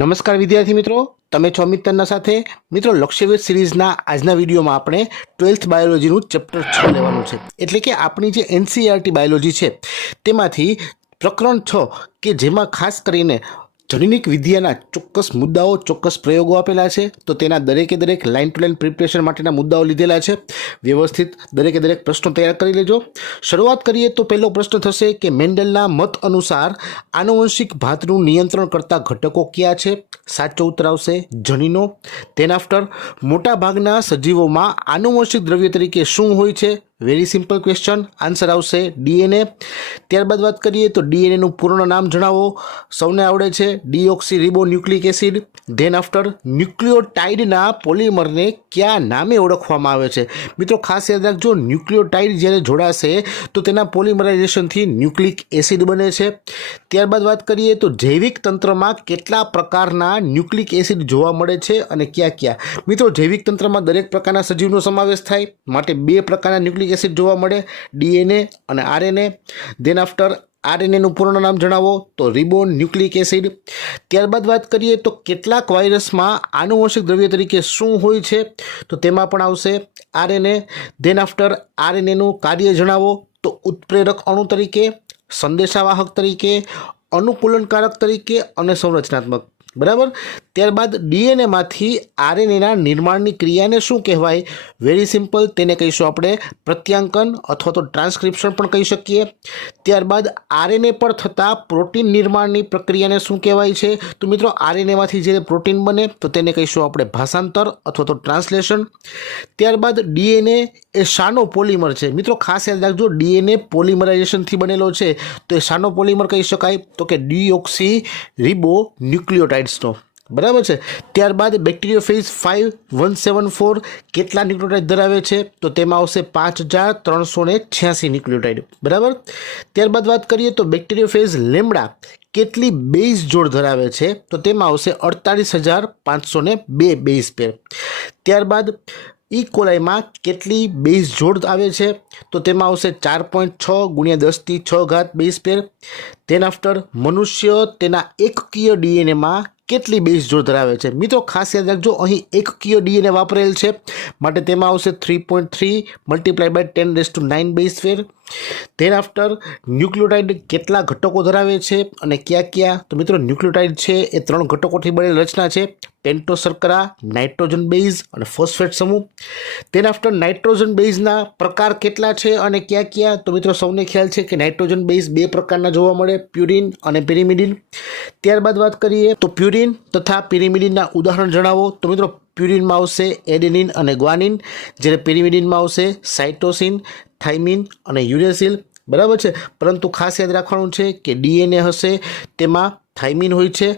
નમસ્કાર વિદ્યાર્થી મિત્રો, તમે છો અમિત તન્ના સાથે। મિત્રો, લક્ષ્યવેધ સિરીઝના આજના વિડીયોમાં આપણે 12th બાયોલોજીનું ચેપ્ટર 6 લેવાનું છે। એટલે કે આપણી જે એનસીઈઆરટી બાયોલોજી છે તેમાંથી પ્રકરણ 6 કે જેમાં ખાસ કરીને જનીનિક વિદ્યાના ચોક્કસ મુદ્દાઓ, ચોક્કસ પ્રયોગો આપેલા છે, તો તેના દરેકે દરેક લાઇન ટુ લાઇન પ્રિપરેશન માટેના મુદ્દાઓ લીધેલા છે। વ્યવસ્થિત દરેકે દરેક પ્રશ્નો તૈયાર કરી લેજો। શરૂઆત કરીએ તો પહેલો પ્રશ્ન થશે કે મેન્ડલના મત અનુસાર આનુવંશિક ભાતનું નિયંત્રણ કરતા ઘટકો કયા છે? સાચો ઉત્તર આવશે જનીનો। તેના આફ્ટર મોટા ભાગના સજીવોમાં આનુવંશિક દ્રવ્ય તરીકે શું હોય છે? વેરી સિમ્પલ ક્વેશ્ચન, આન્સર આવશે ડીએનએ। ત્યારબાદ વાત કરીએ તો ડીએનએનું પૂર્ણ નામ જણાવો, સૌને આવડે છે deoxyribonucleic acid. Then after ન્યુક્લિયોટાઇડના પોલિમરને કયા નામે ઓળખવામાં આવે છે? મિત્રો ખાસ યાદ રાખજો, ન્યુક્લિયોટાઇડ જ્યારે જોડાશે તો તેના પોલિમરાઇઝેશનથી ન્યુક્લિક એસિડ બને છે। ત્યારબાદ વાત કરીએ તો જૈવિક તંત્રમાં કેટલા પ્રકારના ન્યુક્લિક એસિડ જોવા મળે છે અને ક્યાં ક્યાં? મિત્રો જૈવિક તંત્રમાં દરેક પ્રકારના સજીવનો સમાવેશ થાય, માટે બે પ્રકારના ન્યુક્લિક એસિડ જોવા મળે, ડીએનએ અને આરએનએ। ધેન આફ્ટર આરએનએનું પૂર્ણ નામ જણાવો, તો રિબો ન્યુક્લિક એસિડ। ત્યારબાદ વાત કરીએ તો કેટલાક વાયરસમાં આનુવંશિક દ્રવ્ય તરીકે શું હોય છે? તો તેમાં પણ આવશે આરએનએ। ધેન આફ્ટર આરએનએનું કાર્ય જણાવો, તો ઉત્પ્રેરક અણુ તરીકે, સંદેશાવાહક તરીકે, અનુકૂલનકારક તરીકે અને સંરચનાત્મક, બરાબર। ત્યારબાદ ડીએનએમાંથી આરએનએના નિર્માણની ક્રિયાને શું કહેવાય? વેરી સિમ્પલ, તેને કહીશું આપણે પ્રત્યાંકન અથવા તો ટ્રાન્સક્રિપ્શન પણ કહી શકીએ। ત્યારબાદ આરએનએ પર થતા પ્રોટીન નિર્માણની પ્રક્રિયાને શું કહેવાય છે? તો મિત્રો આરએનએમાંથી જે પ્રોટીન બને તો તેને કહીશું આપણે ભાષાંતર અથવા તો ટ્રાન્સલેશન। ત્યારબાદ ડીએનએ એ શાનો પોલિમર છે? મિત્રો ખાસ યાદ રાખજો, ડીએનએ પોલિમરાઇઝેશનથી બનેલો છે, તો એ શાનો પોલિમર કહી શકાય? તો કે ડીઓક્સી રિબો ન્યુક્લિયોટાઇડ્સનો, બરાબર છે। ત્યારબાદ બેક્ટેરિયોફેજ 5174 કેટલા ન્યુક્લિયોટાઇડ ધરાવે છે? તો તેમાં આવશે 5386 ન્યુક્લિયોટાઇડ, બરાબર। ત્યારબાદ વાત કરીએ તો બેક્ટેરિયોફેજ લેમ્ડા કેટલી બેઝ જોડ ધરાવે છે? તો તેમાં આવશે 48502 બેઝ પેર। ત્યારબાદ ઈ કોલાઈમાં કેટલી બેઝ જોડ આવે છે? તો તેમાં આવશે 4.6 × 10⁶ બેઝ પેર। તેના આફ્ટર મનુષ્ય તેના એકકીય ડીએનએમાં કેટલી બેઝ જોડ ધરાવે છે? મિત્રો ખાસ યાદ રાખજો, અહીં એકકીય ડીએનએ વાપરેલ છે, માટે તેમાં આવશે 3.3 × 10⁹ બેઝ પેર। તેના આફ્ટર ન્યુક્લિયોટાઇડ કેટલા ઘટકો ધરાવે છે અને ક્યાં ક્યાં? તો મિત્રો ન્યુક્લિયોટાઇડ છે એ 3 ઘટકોથી બનેલી રચના છે, પેન્ટોસ શર્કરા, નાઇટ્રોજન બેઝ અને ફોસ્ફેટ સમૂહ। તેના આફ્ટર નાઇટ્રોજન બેઝના પ્રકાર કેટલા છે અને ક્યાં ક્યાં? તો મિત્રો સૌને ખ્યાલ છે કે નાઇટ્રોજન બેઝ બે પ્રકારના જોવા મળે, પ્યુરિન અને પિરિમિડિન। ત્યારબાદ વાત કરીએ તો પ્યુરિન તથા પિરિમિડિનના ઉદાહરણ જણાવો, તો મિત્રો પ્યુરિનમાં આવશે એડેનિન અને ગ્વાનિન, જ્યારે પિરિમિડિનમાં આવશે સાઇટોસિન, થાઇમિન અને યુરેસિલ, બરાબર છે। પરંતુ ખાસ યાદ રાખવાનું છે કે ડીએનએ હશે તેમાં થાઇમિન હોય છે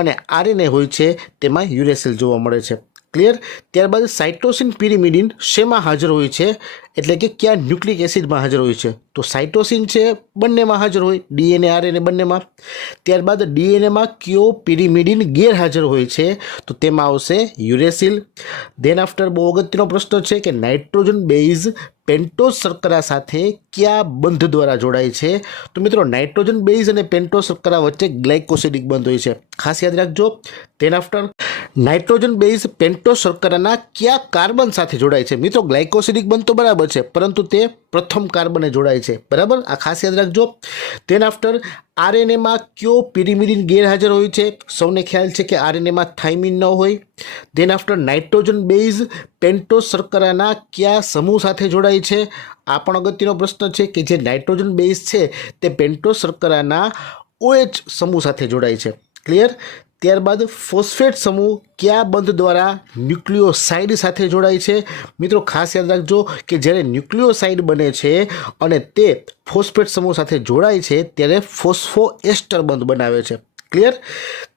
અને આરએનએ હોય છે તેમાં યુરેસિલ જોવા મળે છે, ક્લિયર। ત્યારબાદ સાઇટોસિન પિરિમિડિન શેમાં હાજર હોય છે? એટલે કે કયા ન્યુક્લિક એસિડમાં હાજર હોય છે? તો સાઇટોસિન છે બંનેમાં હાજર હોય, ડીએનએ આરએનએ બંનેમાં। ત્યારબાદ ડીએનએમાં કયો પિરિમિડિન ગેરહાજર હોય છે? તો તેમાં આવશે યુરેસિલ। ધેન આફ્ટર બહુ અગત્યનો પ્રશ્ન છે કે નાઇટ્રોજન બેઝ પેન્ટોસ શર્કરા સાથે કયા બંધ દ્વારા જોડાય છે? તો મિત્રો નાઇટ્રોજન બેઝ અને પેન્ટોસ શર્કરા વચ્ચે ગ્લાયકોસિડિક બંધ હોય છે, ખાસ યાદ રાખજો। તેના આફ્ટર નાઇટ્રોજન બેઝ પેન્ટોસ શર્કરાના કયા કાર્બન સાથે જોડાય છે? મિત્રો ગ્લાયકોસિડિક બંધ તો બરાબર છે, પરંતુ તે પ્રથમ કાર્બને જોડાય છે, બરાબર, આ ખાસ યાદ રાખજો। તેના આફ્ટર આરએનએમાં કયો પિરિમિડિન ગેરહાજર હોય છે? સૌને ખ્યાલ છે કે આરએનએમાં થાઇમિન ન હોય। ધેન આફ્ટર નાઇટ્રોજન બેઝ પેન્ટોસ શર્કરાના કયા સમૂહ સાથે જોડાય છે? આ પણ અગત્યનો પ્રશ્ન છે કે જે નાઇટ્રોજન બેઝ છે તે પેન્ટોસ શર્કરાના OH સમૂહ સાથે જોડાય છે, ક્લિયર। ત્યારબાદ ફોસ્ફેટ સમૂહ કયા બંધ દ્વારા ન્યુક્લિયોસાઇડ સાથે જોડાય છે? મિત્રો ખાસ યાદ રાખજો કે જ્યારે ન્યુક્લિયોસાઇડ બને છે અને તે ફોસ્ફેટ સમૂહ સાથે જોડાય છે ત્યારે ફોસ્ફોએસ્ટર બંધ બનાવે છે, ક્લિયર।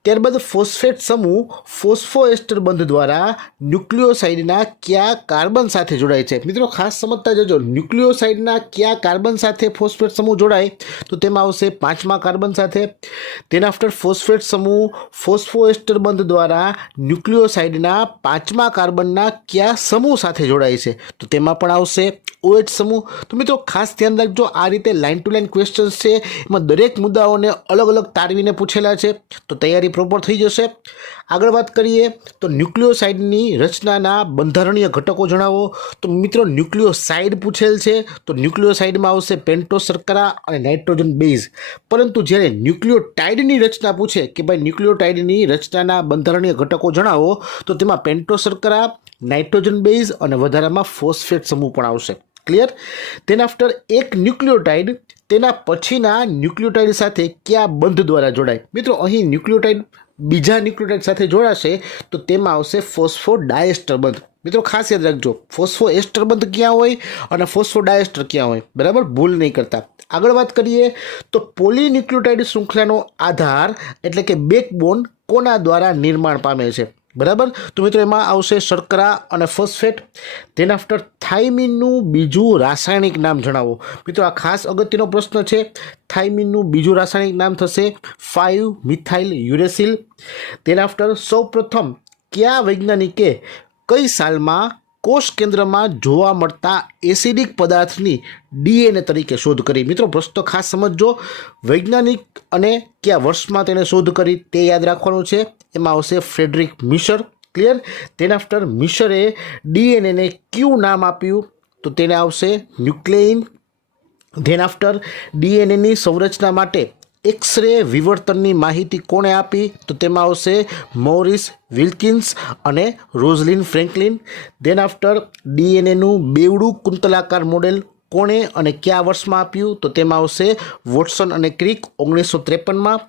ત્યારબાદ ફોસ્ફેટ સમૂહ ફોસ્ફોએસ્ટર બંધ દ્વારા ન્યુક્લિયોસાઇડના કયા કાર્બન સાથે જોડાય છે? મિત્રો ખાસ સમજતા જજો, ન્યુક્લિયોસાઇડના કયા કાર્બન સાથે ફોસ્ફેટ સમૂહ જોડાય? તો તેમાં આવશે 5મા કાર્બન સાથે। તેના આફ્ટર ફોસ્ફેટ સમૂહ ફોસ્ફોએસ્ટર બંધ દ્વારા ન્યુક્લિયોસાઇડના 5મા કાર્બનના કયા સમૂહ સાથે જોડાય છે? તો તેમાં પણ આવશે OH સમૂહ। તો મિત્રો ખાસ ધ્યાન રાખજો, આ રીતે લાઇન ટુ લાઇન ક્વેશ્ચન્સ છે, એમાં દરેક મુદ્દાઓને અલગ અલગ તારવીને પૂછેલા છે, તો તૈયારી એ પ્રોપર થઈ જશે. આગળ વાત કરીએ તો ન્યુક્લિયોસાઇડની રચનાના બંધારણીય ઘટકો જણાવો. તો મિત્રો ન્યુક્લિયોસાઇડ પૂછેલ છે તો ન્યુક્લિયોસાઇડમાં આવશે પેન્ટોસ શર્કરા અને નાઇટ્રોજન બેઝ. પરંતુ જ્યારે ન્યુક્લિયોટાઇડની રચના પૂછે કે ભાઈ ન્યુક્લિયોટાઇડની રચનાના બંધારણીય ઘટકો જણાવો તો તેમાં પેન્ટોસ શર્કરા, નાઇટ્રોજન બેઝ અને વધારામાં ફોસ્ફેટ સમૂહ પણ આવશે. ક્લિયર. તેના આફ્ટર એક ન્યુક્લિયોટાઇડ તેના પછીના ન્યુક્લિયોટાઇડ સાથે કયા બંધ દ્વારા જોડાય? મિત્રો અહીં ન્યુક્લિયોટાઇડ બીજા ન્યુક્લિયોટાઇડ સાથે જોડાશે તો તેમાં આવશે ફોસ્ફોડાયસ્ટર બંધ. મિત્રો ખાસ યાદ રાખજો, ફોસ્ફોએસ્ટર બંધ ક્યાં હોય અને ફોસ્ફોડાયસ્ટર ક્યાં હોય, બરાબર, ભૂલ નહીં કરતા. આગળ વાત કરીએ તો પોલીન્યુક્લિયોટાઇડ શૃંખલાનો આધાર એટલે કે બેકબોન કોના દ્વારા નિર્માણ પામે છે? બરાબર, તો મિત્રો એમાં આવશે શર્કરા અને ફોસ્ફેટ. તેના આફ્ટર થાઇમિનનું બીજું રાસાયણિક નામ જણાવો. મિત્રો આ ખાસ અગત્યનો પ્રશ્ન છે. થાઇમિનનું બીજું રાસાયણિક નામ થશે 5-મિથાઇલ યુરેસિલ. તેના આફ્ટર સૌપ્રથમ કયા વૈજ્ઞાનિકે કઈ સાલમાં કોષ કેન્દ્રમાં જોવા મળતા એસિડિક પદાર્થની ડીએનએ તરીકે શોધ કરી? મિત્રો પ્રશ્ન ખાસ સમજજો, વૈજ્ઞાનિક અને કયા વર્ષમાં તેણે શોધ કરી તે યાદ રાખવાનું છે. એમાં આવશે ફ્રેડરિક મિશર. ક્લિયર. તેના આફ્ટર મિશરે ડીએનએને કયું નામ આપ્યું? તો તેને આવશે ન્યુક્લેઇન. ધેન આફ્ટર ડીએનએની સંરચના માટે એક્સરે વિવર્તનની માહિતી કોણે આપી? તો તેમાં આવશે મોરિસ વિલ્કિન્સ અને રોઝલિન ફ્રેન્કલિન. ધેન આફ્ટર ડીએનએનું બેવડું કુંતલાકાર મોડેલ કોણે અને કયા વર્ષમાં આપ્યું? તો તેમાં આવશે વોટસન અને ક્રિક 1953માં.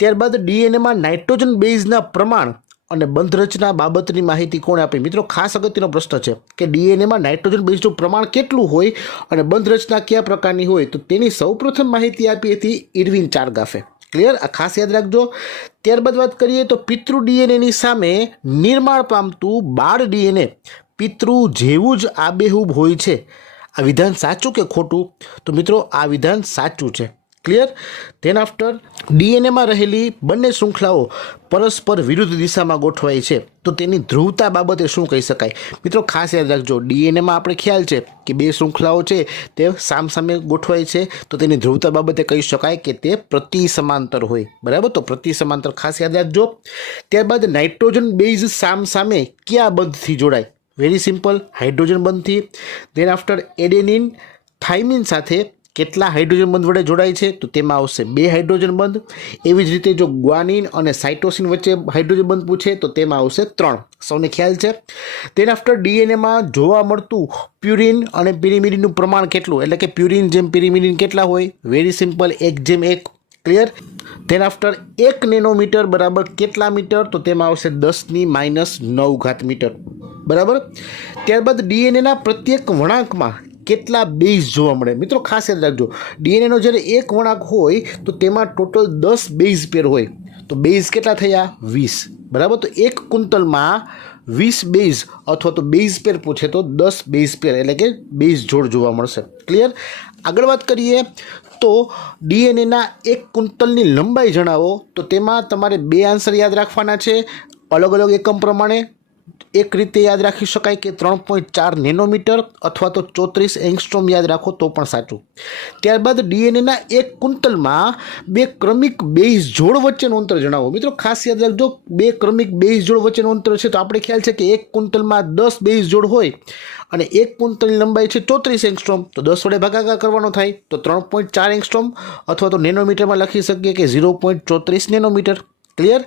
ત્યારબાદ ડીએનએમાં નાઇટ્રોજન બેઝના પ્રમાણ અને બંધ રચના બાબતની માહિતી કોણે આપી? મિત્રો ખાસ અગત્યનો પ્રશ્ન છે કે ડીએનએમાં નાઇટ્રોજન બેઝનું પ્રમાણ કેટલું હોય અને બંધ રચના કયા પ્રકારની હોય, તો તેની સૌપ્રથમ માહિતી આપી હતી ઇરવિન ચારગાફે. ક્લિયર, આ ખાસ યાદ રાખજો. ત્યારબાદ વાત કરીએ તો પિતૃ ડીએનએની સામે નિર્માણ પામતું બાળ ડીએનએ પિતૃ જેવું જ આબેહૂબ હોય છે. આ વિધાન સાચું કે ખોટું? તો મિત્રો આ વિધાન સાચું છે. ક્લિયર. તેના આફ્ટર ડીએનએમાં રહેલી બંને શૃંખલાઓ પરસ્પર વિરુદ્ધ દિશામાં ગોઠવાય છે તો તેની ધ્રુવતા બાબતે શું કહી શકાય? મિત્રો ખાસ યાદ રાખજો, ડીએનએમાં આપણે ખ્યાલ છે કે બે શૃંખલાઓ છે તે સામસામે ગોઠવાય છે તો તેની ધ્રુવતા બાબતે કહી શકાય કે તે પ્રતિ સમાંતર હોય. બરાબર, તો પ્રતિ સમાંતર ખાસ યાદ રાખજો. ત્યારબાદ નાઇટ્રોજન બેઝ સામસામે કયા બંધથી જોડાય? વેરી સિમ્પલ, હાઇડ્રોજન બંધથી. ધેન આફ્ટર એડેનિન થાઇમિન સાથે કેટલા હાઇડ્રોજન બંધ વડે જોડાય છે? તો તેમાં આવશે 2 હાઇડ્રોજન બંધ. એવી જ રીતે જો ગ્વાનિન અને સાઇટોસિન વચ્ચે હાઇડ્રોજન બંધ પૂછે તો તેમાં આવશે 3. સૌને ખ્યાલ છે. તેના આફ્ટર ડીએનએમાં જોવા મળતું પ્યુરિન અને પિરિમિડિનનું પ્રમાણ કેટલું? એટલે કે પ્યુરિન જેમ પિરિમિડિન કેટલા હોય? Very simple, 1:1. ક્લિયર. તેના આફ્ટર 1 નેનોમીટર બરાબર કેટલા મીટર? તો તેમાં આવશે 10⁻9 મીટર. બરાબર. ત્યારબાદ ડીએનએના પ્રત્યેક વળાંકમાં કેટલા બેઝ જોવા મળે? મિત્રો ખાસ યાદ રાખજો, ડીએનએનો જ્યારે એક વળાંક હોય તો તેમાં ટોટલ 10 બેઝ પેર હોય. તો બેઝ કેટલા થયા? 20. બરાબર, તો એક કુંતલમાં 20 બેઝ અથવા તો બેઝ પેર પૂછે તો 10 બેઝ પેર એટલે કે બેઝ જોડ જોવા મળશે. ક્લિયર. આગળ વાત કરીએ તો ડીએનએના એક કુંતલની લંબાઈ જણાવો. તો તેમાં તમારે 2 આન્સર યાદ રાખવાના છે અલગ અલગ એકમ પ્રમાણે. એક રીતે યાદ રાખી શકાય કે 3.4 નેનોમીટર અથવા તો 34 એંગસ્ટ્રોમ યાદ રાખો તો પણ સાચું. ત્યારબાદ ડીએનએના એક કુંતલમાં 2 ક્રમિક બેઝ જોડ વચ્ચેનું અંતર જણાવો. મિત્રો ખાસ યાદ રાખજો, 2 ક્રમિક બેઝ જોડ વચ્ચેનું અંતર છે તો આપણે ખ્યાલ છે કે એક કુંતલમાં 10 બેઝ જોડ હોય અને એક કુંતલની લંબાઈ છે 34 એંગસ્ટ્રોમ તો 10 વડે ભાગાકાર કરવાનો થાય તો 3.4 એંગસ્ટ્રોમ અથવા તો નેનોમીટરમાં લખી શકીએ કે 0.34 નેનોમીટર. ક્લિયર.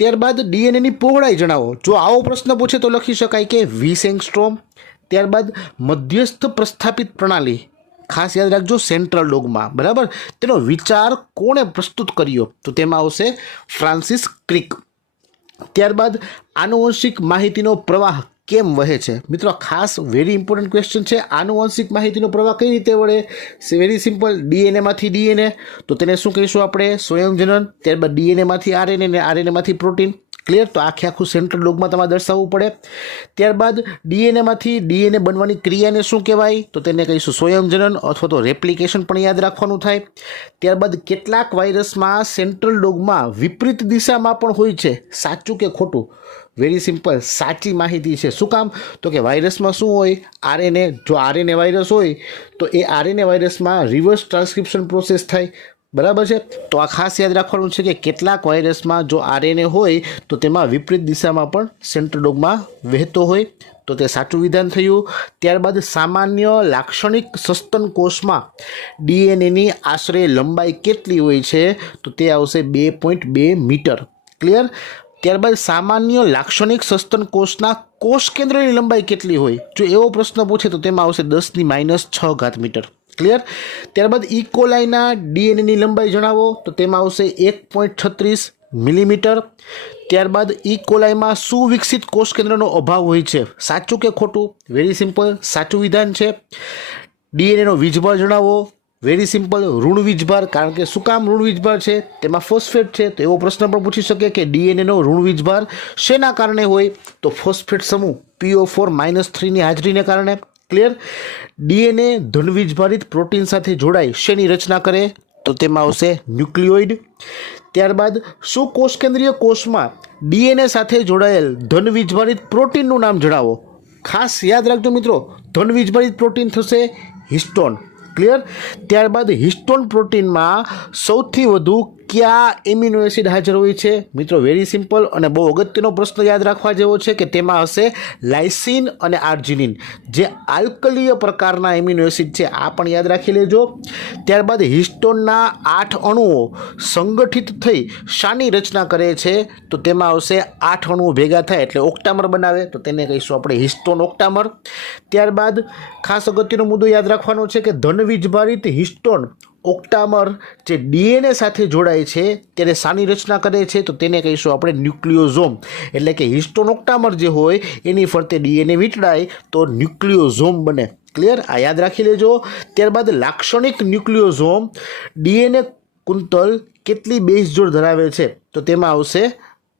ત્યારબાદ ડીએનએની પહોળાઈ જણાવો. જો આવો પ્રશ્ન પૂછે તો લખી શકાય કે 20 એંગસ્ટ્રોમ. ત્યારબાદ મધ્યસ્થ પ્રસ્થાપિત પ્રણાલી, ખાસ યાદ રાખજો સેન્ટ્રલ ડોગમા. બરાબર, તેનો વિચાર કોણે પ્રસ્તુત કર્યો? તો તેમાં આવશે ફ્રાન્સિસ ક્રિક. ત્યારબાદ આનુવંશિક માહિતીનો પ્રવાહ કેમ વહે છે? મિત્રો ખાસ વેરી ઇમ્પોર્ટન્ટ ક્વેશ્ચન છે. આનુવંશિક માહિતીનો પ્રવાહ કઈ રીતે વળે? વેરી સિમ્પલ, ડીએનએમાંથી ડીએનએ તો તેને શું કહીશું આપણે? સ્વયંજનન. ત્યારબાદ ડીએનએમાંથી આરએનએ અને આરએનએમાંથી પ્રોટીન. ક્લિયર. તો આખું સેન્ટ્રલ ડોગમાં તમારે દર્શાવવું પડે. ત્યારબાદ ડીએનએમાંથી ડીએનએ બનવાની ક્રિયાને શું કહેવાય? તો તેને કહીશું સ્વયંજનન અથવા તો રેપ્લિકેશન પણ યાદ રાખવાનું થાય. ત્યારબાદ કેટલાક વાયરસમાં સેન્ટ્રલ ડોગમાં વિપરીત દિશામાં પણ હોય છે, સાચું કે ખોટું? વેરી સિમ્પલ, સાચી માહિતી છે. શું કામ? તો કે વાયરસમાં શું હોય? આરએનએ. જો આરએનએ વાયરસ હોય તો એ આરએનએ વાયરસમાં રિવર્સ ટ્રાન્સક્રિપ્શન પ્રોસેસ થાય. બરાબર છે। તો આ ખાસ યાદ રાખવાનું છે કે કેટલાક વાયરસમાં જો આરએનએ હોય તો તેમાં વિપરીત દિશામાં પણ સેન્ટ્રોડોગમાં વહેતો હોય, તો તે સાચું વિધાન થયું। ત્યારબાદ સામાન્ય લાક્ષણિક સસ્તન કોષમાં ડીએનએની આશરે લંબાઈ કેટલી હોય છે, તો તે આવશે 2.2 મીટર। ક્લિયર। ત્યારબાદ સામાન્ય લાક્ષણિક સસ્તન કોષના કોષ કેન્દ્રની લંબાઈ કેટલી હોય, જો એવો પ્રશ્ન પૂછે તો તેમાં આવશે 10⁻6 મીટર। ક્લિયર। ત્યારબાદ ઇકોલાઈના ડીએનએની લંબાઈ જણાવો, તો તેમાં આવશે 1.36 મિલીમીટર। ત્યારબાદ ઇકોલાઈમાં સુવિકસિત કોષ કેન્દ્રનો અભાવ હોય છે, સાચું કે ખોટું? વેરી સિમ્પલ, સાચું વિધાન છે। ડીએનએનો વીજભાર જણાવો, વેરી સિમ્પલ, ઋણ વીજભાર, કારણ કે શું કામ ઋણ વીજભાર છે, તેમાં ફોસ્ફેટ છે, તો એવો પ્રશ્ન પણ પૂછી શકે કે ડીએનએનો ઋણ વીજભાર શેના કારણે હોય, તો ફોસ્ફેટ સમૂહ PO4-3ની હાજરીને કારણે। ક્લિયર। ડીએનએ ધનવીજભારિત પ્રોટીન સાથે જોડાઈ શેની રચના કરે, તો તેમાં આવશે ન્યુક્લિયોઇડ। ત્યારબાદ શું કોષ કેન્દ્રીય કોષમાં ડીએનએ સાથે જોડાયેલ ધનવીજભારિત પ્રોટીનનું નામ જણાવો। ખાસ યાદ રાખજો મિત્રો, ધનવીજભારિત પ્રોટીન થશે હિસ્ટોન। ક્લિયર। ત્યારબાદ હિસ્ટોન પ્રોટીનમાં સૌથી વધુ કયા એમિનો એસિડ હાજર હોય છે, મિત્રો? વેરી સિમ્પલ અને બહુ અગત્યનો પ્રશ્ન યાદ રાખવા જેવો છે કે તેમાં હશે લાઇસિન અને આર્જિનિન, જે આલ્કલીય પ્રકારના એમિનો એસિડ છે, આ પણ યાદ રાખી લેજો। ત્યારબાદ હિસ્ટોનના 8 અણુઓ સંગઠિત થઈ શાની રચના કરે છે, તો તેમાં આવશે 8 અણુઓ ભેગા થાય એટલે ઓક્ટામર બનાવે, તો તેને કહીશું આપણે હિસ્ટોન ઓક્ટામર। ત્યારબાદ ખાસ અગત્યનો મુદ્દો યાદ રાખવાનો છે કે ધનવીજભારિત હિસ્ટોન ઓક્ટામર જે ડીએનએ સાથે જોડાય છે ત્યારે શાની રચના કરે છે, તો તેને કહીશું આપણે ન્યુક્લિયોઝોમ। એટલે કે હિસ્ટોન ઓક્ટામર જે હોય એની ફરતે ડીએનએ વીંટળાય તો ન્યુક્લિયોઝોમ બને। ક્લિયર, આ યાદ રાખી લેજો। ત્યારબાદ લાક્ષણિક ન્યુક્લિયોઝોમ ડીએનએ કુંતલ કેટલી બેઝ જોડ ધરાવે છે, તો તેમાં આવશે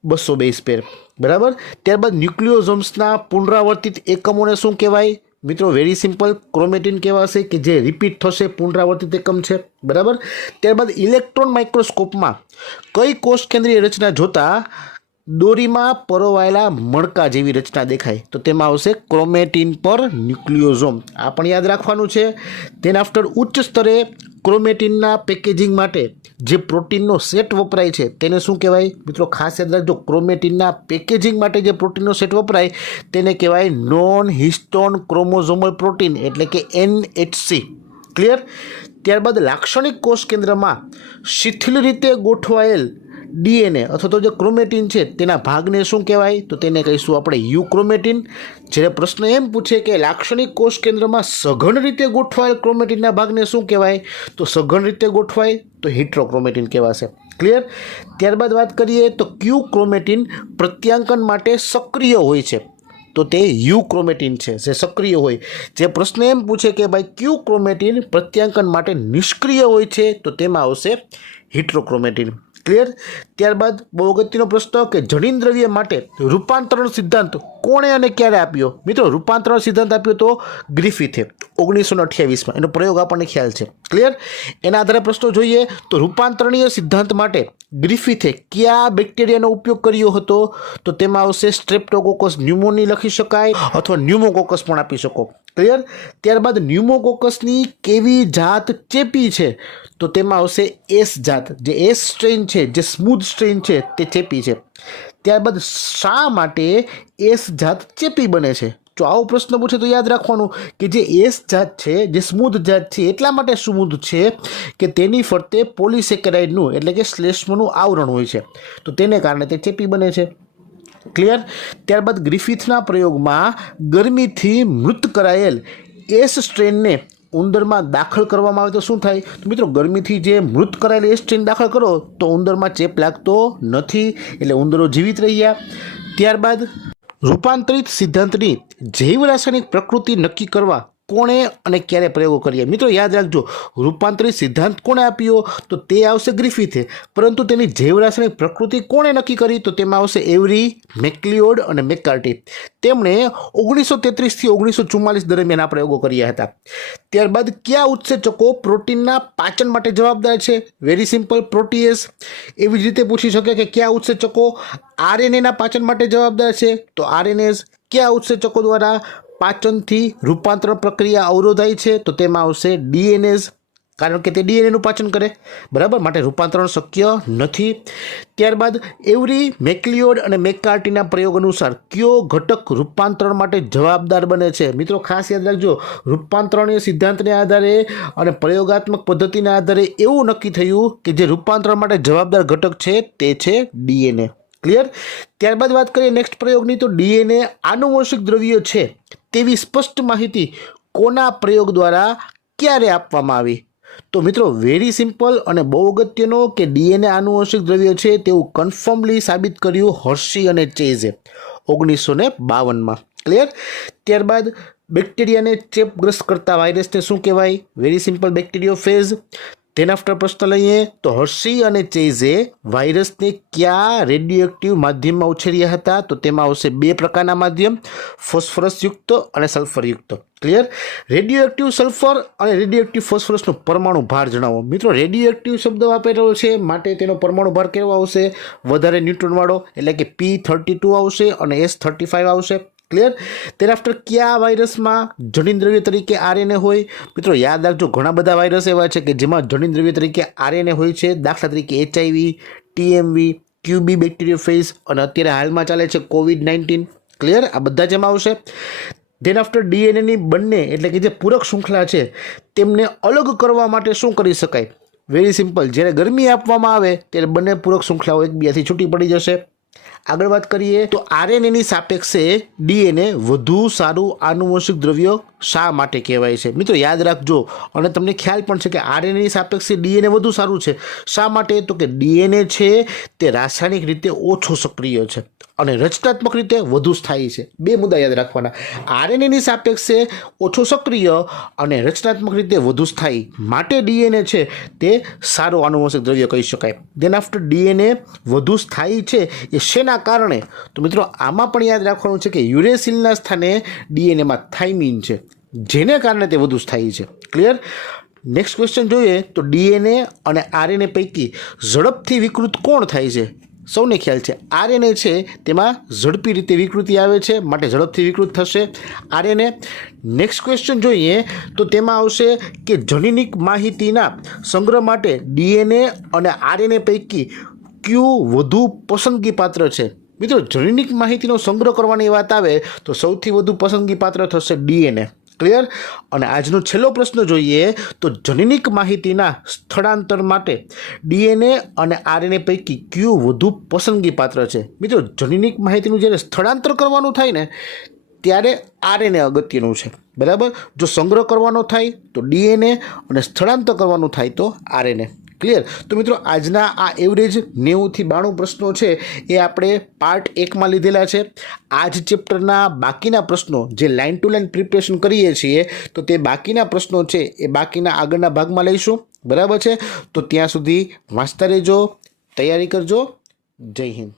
200 બેઝ પેર। બરાબર। ત્યારબાદ ન્યુક્લિયોઝોમ્સના પુનરાવર્તિત એકમોને શું કહેવાય, મિત્રો? વેરી સિમ્પલ, ક્રોમેટિન કહેવાશે, કે જે રિપીટ થશે, પુનરાવર્તિત એકમ છે। બરાબર। ત્યારબાદ ઇલેક્ટ્રોન માઇક્રોસ્કોપમાં કઈ કોષ કેન્દ્રીય રચના જોતા દોરીમાં પરોવાયેલા મણકા જેવી રચના દેખાય, તો તેમાં આવશે ક્રોમેટિન પર ન્યુક્લિયોઝોમ। આ પણ યાદ રાખવાનું છે। તેન આફ્ટર ઉચ્ચ સ્તરે ક્રોમેટિનના પેકેજિંગ માટે જે પ્રોટીનનો સેટ વપરાય છે તેને શું કહેવાય, મિત્રો? ખાસ યાદ રાખજો, ક્રોમેટિનના પેકેજિંગ માટે જે પ્રોટીનનો સેટ વપરાય તેને કહેવાય નોન હિસ્ટોન ક્રોમોઝોમલ પ્રોટીન, એટલે કે NHC। ક્લિયર। ત્યારબાદ લાક્ષણિક કોષ કેન્દ્રમાં શિથિલ રીતે ગોઠવાયેલ ડીએનએ અથવા તો જે ક્રોમેટિન છે તેના ભાગને શું કહેવાય, તો તેને કહીશું આપણે યુક્રોમેટિન। જ્યારે પ્રશ્ન એમ પૂછે કે લાક્ષણિક કોષ કેન્દ્રમાં સઘન રીતે ગોઠવાયેલ ક્રોમેટિનના ભાગને શું કહેવાય, તો સઘન રીતે ગોઠવાય તો હિટ્રોક્રોમેટિન કહેવાશે। ક્લિયર। ત્યારબાદ વાત કરીએ તો ક્યુ ક્રોમેટિન પ્રત્યાંકન માટે સક્રિય હોય છે, તો તે યુક્રોમેટિન છે જે સક્રિય હોય। જે પ્રશ્ન એમ પૂછે કે ભાઈ ક્યુ ક્રોમેટિન પ્રત્યાંકન માટે નિષ્ક્રિય હોય છે, તો તેમાં આવશે હિટ્રોક્રોમેટિન। ક્લિયર। ત્યારબાદ બહુ અગત્યનો પ્રશ્ન કે જનીન દ્રવ્ય માટે રૂપાંતરણ સિદ્ધાંત કોણે અને ક્યારે આપ્યો, મિત્રો? રૂપાંતરણ સિદ્ધાંત આપ્યો તો ગ્રિફિથે 1928માં, એનો પ્રયોગ આપણને ખ્યાલ છે। ક્લિયર। એના આધારે પ્રશ્નો જોઈએ તો રૂપાંતરણીય સિદ્ધાંત માટે ગ્રિફિથે કયા બેક્ટેરિયાનો ઉપયોગ કર્યો હતો, તો તેમાં આવશે સ્ટ્રેપ્ટોકોકસ ન્યુમોની લખી શકાય અથવા ન્યુમોકોકસ પણ આપી શકો। ક્લિયર। ત્યારબાદ ન્યુમોકોકસની કેવી જાત ચેપી છે, તો તેમાં આવશે એસ જાત, જે એસ સ્ટ્રેન છે, જે સ્મૂથ સ્ટ્રેન છે તે ચેપી છે। ત્યારબાદ શા માટે એસ જાત ચેપી બને છે, જો આવો પ્રશ્ન પૂછે તો યાદ રાખવાનું કે જે એસ જાત છે, જે સ્મૂથ જાત છે, એટલા માટે સ્મૂથ છે કે તેની ફરતે પોલિસેકેરાઇડનું એટલે કે શ્લેષ્મનું આવરણ હોય છે, તો તેને કારણે તે ચેપી બને છે। ક્લિયર। ત્યારબાદ ગ્રિફિથના પ્રયોગમાં ગરમીથી મૃત કરાયેલ એસ સ્ટ્રેનને ઉંદરમાં દાખલ કરવામાં આવે તો શું થાય, તો મિત્રો ગરમીથી જે મૃત કરાયેલ એસ સ્ટ્રેન દાખલ કરો તો ઉંદરમાં ચેપ લાગતો નથી, એટલે ઉંદરો જીવિત રહ્યા। ત્યારબાદ રૂપાંતરિત સિદ્ધાંતની જૈવ રાસાયણિક પ્રકૃતિ નક્કી કરવા કોણે અને ક્યારે પ્રયોગો કર્યા, મિત્રો યાદ રાખજો, રૂપાંતરિત સિદ્ધાંત કોણે આપ્યો, તો તે આવશે ગ્રિફિથે, પરંતુ તેની જૈવ રાસાયણિક પ્રકૃતિ કોણે નક્કી કરી, તો તેમાં આવશે એવરી, મેક્લિઓડ અને મેકકાર્ટી। તેમણે 1933 થી 1944 દરમિયાન આ પ્રયોગો કર્યા હતા। ત્યારબાદ કયા ઉત્સેચકો પ્રોટીનના પાચન માટે જવાબદાર છે, વેરી સિમ્પલ, પ્રોટીએઝ। એવી જ રીતે પૂછી શકે કે કયા ઉત્સેચકો આરએનએના પાચન માટે જવાબદાર છે, તો આરએનએઝ। કયા ઉત્સેચકો દ્વારા પાચનથી રૂપાંતરણ પ્રક્રિયા અવરોધાય છે, તો તેમાં આવશે ડીએનએઝ। કારણ કે તે ડીએનએનું પાચન કરે, બરાબર, માટે રૂપાંતરણ શક્ય નથી. ત્યારબાદ એવરી, મેકલિયોડ અને મેકકાર્ટીના પ્રયોગ અનુસાર કયો ઘટક રૂપાંતરણ માટે જવાબદાર બને છે? મિત્રો ખાસ યાદ રાખજો, રૂપાંતરણીય સિદ્ધાંતને આધારે અને પ્રયોગાત્મક પદ્ધતિના આધારે એવું નક્કી થયું કે જે રૂપાંતરણ માટે જવાબદાર ઘટક છે તે છે ડીએનએ. ક્લિયર? ત્યારબાદ વાત કરીએ નેક્સ્ટ પ્રયોગની, તો ડીએનએ આનુવંશિક દ્રવ્ય છે તેવી સ્પષ્ટ માહિતી કોના પ્રયોગ દ્વારા ક્યારે આપવામાં આવી? તો મિત્રો વેરી સિમ્પલ અને બહુ અગત્યનો કે ડીએનએ આનુવંશિક દ્રવ્ય છે તેવું કન્ફર્મલી સાબિત કર્યું હર્શી અને ચેઝે 1952માં. ક્લિયર? ત્યારબાદ બેક્ટેરિયાને ચેપગ્રસ્ત કરતા વાયરસને શું કહેવાય? Very simple, bacteriophage. તેના આફ્ટર પ્રશ્ન લઈએ તો હર્શી અને ચેઝે વાયરસને કયા રેડિયોએક્ટિવ માધ્યમમાં ઉછેર્યા હતા? તો તેમાં આવશે બે પ્રકારના માધ્યમ, ફોસ્ફરસયુક્ત અને સલ્ફરયુક્ત. ક્લિયર? રેડિયોએક્ટિવ સલ્ફર અને રેડિયોએક્ટિવ ફોસ્ફરસનો પરમાણુ ભાર જણાવો. મિત્રો રેડિયોએક્ટિવ શબ્દ વાપરેલો છે માટે તેનો પરમાણુ ભાર કેવો આવશે? વધારે ન્યુટ્રોનવાળો, એટલે કે P32 આવશે અને S35 આવશે. ક્લિયર? તેના આફ્ટર કયા વાયરસમાં જનીન દ્રવ્ય તરીકે આરએનએ હોય? મિત્રો યાદ રાખજો, ઘણા બધા વાયરસ એવા છે કે જેમાં જનીન દ્રવ્ય તરીકે આરએનએ હોય છે. દાખલા તરીકે HIV, TMV, QB બેક્ટેરિયોફેજ અને અત્યારે હાલમાં ચાલે છે COVID-19. ક્લિયર? આ બધા જ એમાં આવશે. ધેન આફ્ટર ડીએનએની બંને એટલે કે જે પૂરક શૃંખલા છે તેમને અલગ કરવા માટે શું કરી શકાય? વેરી સિમ્પલ, જ્યારે ગરમી આપવામાં આવે ત્યારે બંને પૂરક શૃંખલાઓ એકબીજાથી છૂટી પડી જશે. આગળ વાત કરીએ તો આરએનએની સાપેક્ષે ડીએનએ વધુ સારું આનુવંશિક દ્રવ્ય શા માટે કહેવાય છે? મિત્રો યાદ રાખજો, અને તમને ખ્યાલ પણ છે કે આરએનએની સાપેક્ષે ડીએનએ વધુ સારું છે. શા માટે? તો કે ડીએનએ છે તે રાસાયણિક રીતે ઓછો સક્રિય છે અને રચનાત્મક રીતે વધુ સ્થાયી છે. બે મુદ્દા યાદ રાખવાના. આરએનએની સાપેક્ષે ઓછો સક્રિય અને રચનાત્મક રીતે વધુ સ્થાયી, માટે ડીએનએ છે તે સારું આનુવંશિક દ્રવ્ય કહી શકાય. દેન આફ્ટર ડીએનએ વધુ સ્થાયી છે એ શેના કારણે? તો મિત્રો આમાં પણ યાદ રાખવાનું છે કે યુરેસિલના સ્થાને ડીએનએમાં થાઇમિન છે, જેને કારણે તે વધુ સ્થાયી છે. ક્લિયર? નેક્સ્ટ ક્વેશ્ચન જોઈએ તો ડીએનએ અને આરએનએ પૈકી ઝડપથી વિકૃત કોણ થાય છે? સૌને ખ્યાલ છે આરએનએ છે તેમાં ઝડપી રીતે વિકૃતિ આવે છે, માટે ઝડપથી વિકૃત થશે આરએનએ. નેક્સ્ટ ક્વેશ્ચન જોઈએ તો તેમાં આવશે કે જનીનિક માહિતીના સંગ્રહ માટે ડીએનએ અને આરએનએ પૈકી કયું વધુ પસંદગી પાત્ર છે? મિત્રો જનીનિક માહિતીનો સંગ્રહ કરવાની વાત આવે તો સૌથી વધુ પસંદગી પાત્ર થશે ડીએનએ. ક્લિયર? અને આજનો છેલ્લો પ્રશ્ન જોઈએ તો જનીનિક માહિતીના સ્થળાંતર માટે ડીએનએ અને આરએનએ પૈકી કયું વધુ પસંદગી પાત્ર છે? મિત્રો જનીનિક માહિતીનું જ્યારે સ્થળાંતર કરવાનું થાય ને ત્યારે આરએનએ અગત્યનું છે, બરાબર. જો સંગ્રહ કરવાનો થાય તો ડીએનએ અને સ્થળાંતર કરવાનું થાય તો આરએનએ. ક્લિયર? તો મિત્રો આજના આ એવરેજ 90થી 92 પ્રશ્નો છે એ આપણે પાર્ટ 1માં લીધેલા છે. આ જ ચેપ્ટરના બાકીના પ્રશ્નો જે લાઇન ટુ લાઇન પ્રિપરેશન કરીએ છીએ તો તે બાકીના પ્રશ્નો છે એ બાકીના આગળના ભાગમાં લઈશું, બરાબર છે. તો ત્યાં સુધી વાંચતા રહેજો, તૈયારી કરજો. જય હિન્દ.